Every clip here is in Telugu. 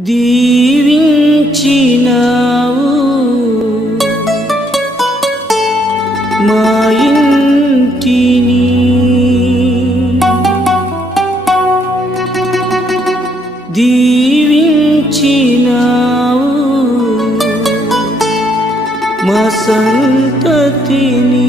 దీవించినావు. మా ఇంటిని దీవించినావు. మా సంతతిని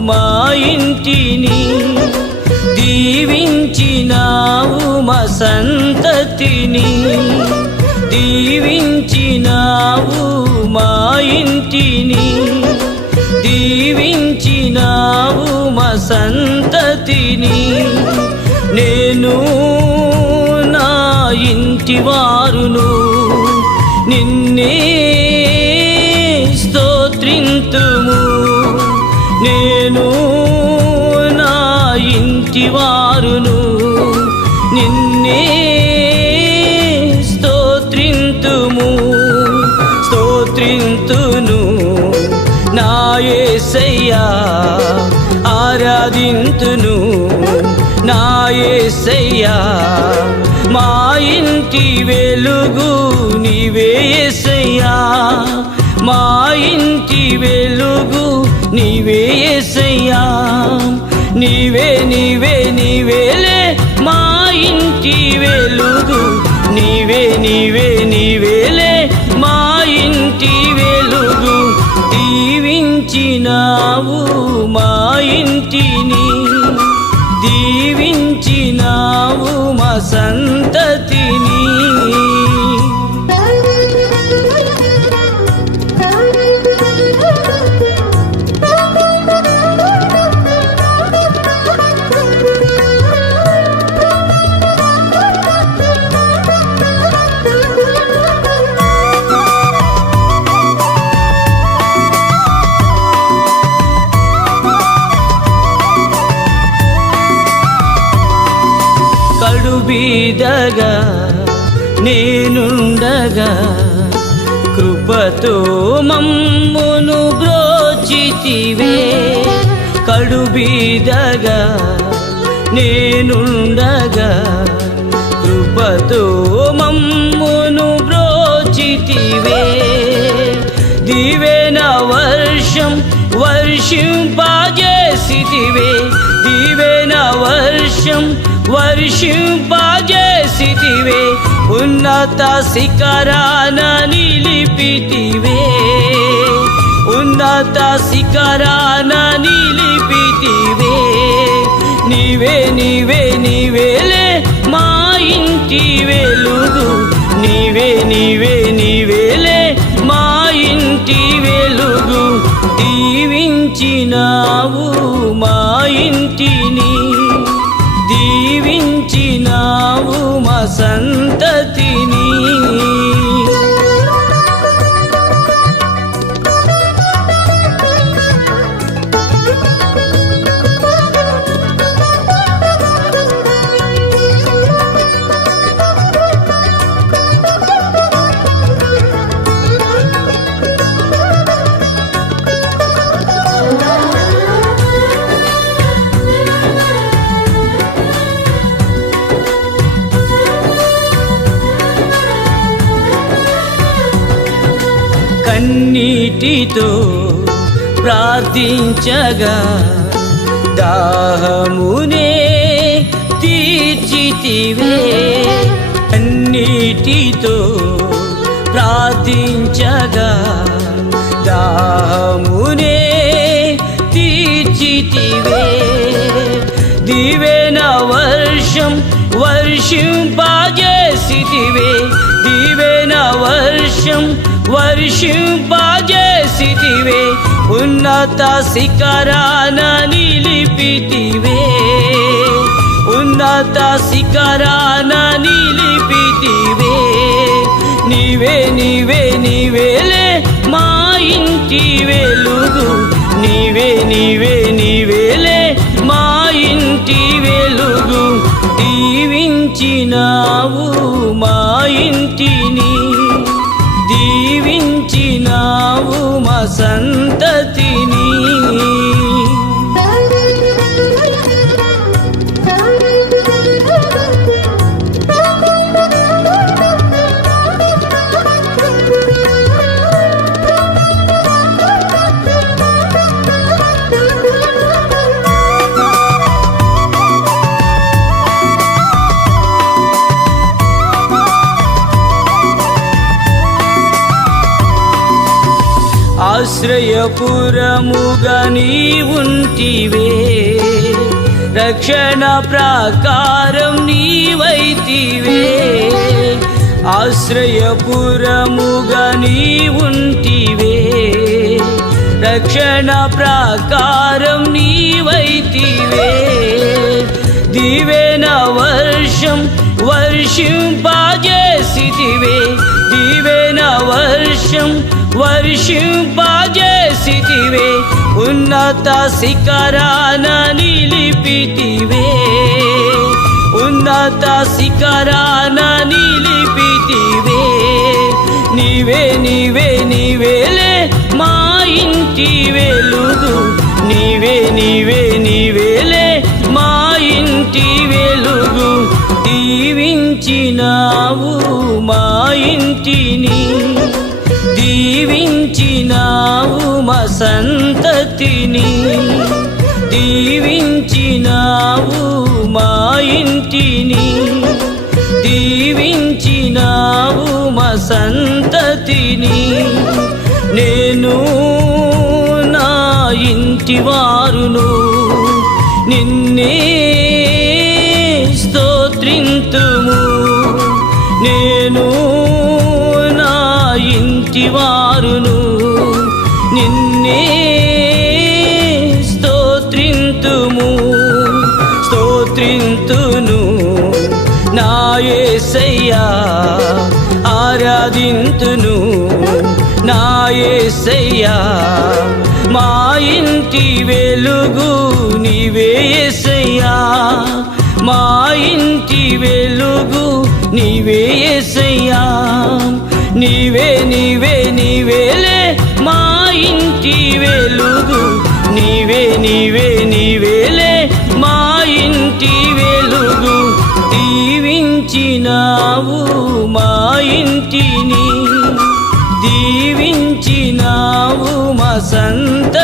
మా ఇంటిని దీవించినావు మా సంతతిని. దీవించినావు మా ఇంటిని. దీవించినావు మా సంతతిని. నేను నా ఇంటివా ఇంటి నిన్నే స్తోత్రింతుము స్తోత్రింతును నాయసయ్యా ఆరాధింతును. నాయసయ్యా మా ఇంటి వెలుగు నీవే మా ఇంటి వెలుగు నీవే నీవే నీవే నీవేలే మా ఇంటి వెలుగు. నీవే నీవే నీవేలే మా ఇంటి వెలుగు. దీవించినావు మా ఇంటిని. దీవించినావు మా సంతతిని. కడుబీదగా నేనుండగా కృపతో మమ్మును బ్రోచితివే. కడుబీదగా నేనుండగా కృపతో మమ్మును బ్రోచితివే. దివేన వర్షం వర్షింపజేసితివే. దివేన వర్షం వర్షింపజేసివే ఉన్నత శిఖరాన నిలిపితివే. ఉన్నత శిఖరాన నిలిపితివే. నీవే నీవే నీవేలే మా ఇంటి వెలుగు. నీవే నీవే నీవే మా కన్నీటితో ప్రార్థించగా దాహమునే తీర్చితివే. కన్నీటితో ప్రార్థించగా దాహమునే తీర్చితివే. దివేన వర్షం వర్షింపజేసితివే. దివేన వర్షం వర్షింపజేసివే ఉన్నత శిఖరాన నిలిపితివే. ఉన్నత శిఖరాన నిలిపితివే. నీవే నీవే నీవేలే మా ఇంటి వెలుగు. నీవే నీవే నీవేలే మా ఇంటి వెలుగు. దీవించినావు మా ఇంటిని. సంతతి ఆశ్రయపురముగా నీ ఉంటివే రక్షణ ప్రాకారం నీవైతివే. ఆశ్రయపురముగా నీ ఉంటివే రక్షణ ప్రాకారం నీవైతివే. దివేన వర్షం వర్షింపాజేసివే దివేన వర్షం వర్షింపజేసితివే ఉన్నత శిఖరాన నిలిపితివే. ఉన్నత శిఖరాన నిలిపితివే. నీవే నీవే నీవేలే మా ఇంటి వెలుగు. సంతతిని దీవించినావు మా ఇంటిని. దీవించినావు మా సంతతిని. నేను నా ఇంటి వారును నిన్నే స్తోత్రింతుము. నేను నాయసయ్యా ఆరాధింతును నాయసయ్యా. మా ఇంటి వెలుగు నీవే మా ఇంటి వెలుగు నీవే నీవే నీవే నీవేలే మా ఇంటి వెలుగు నీవే నీవే నీవే. ఇంటిని సంత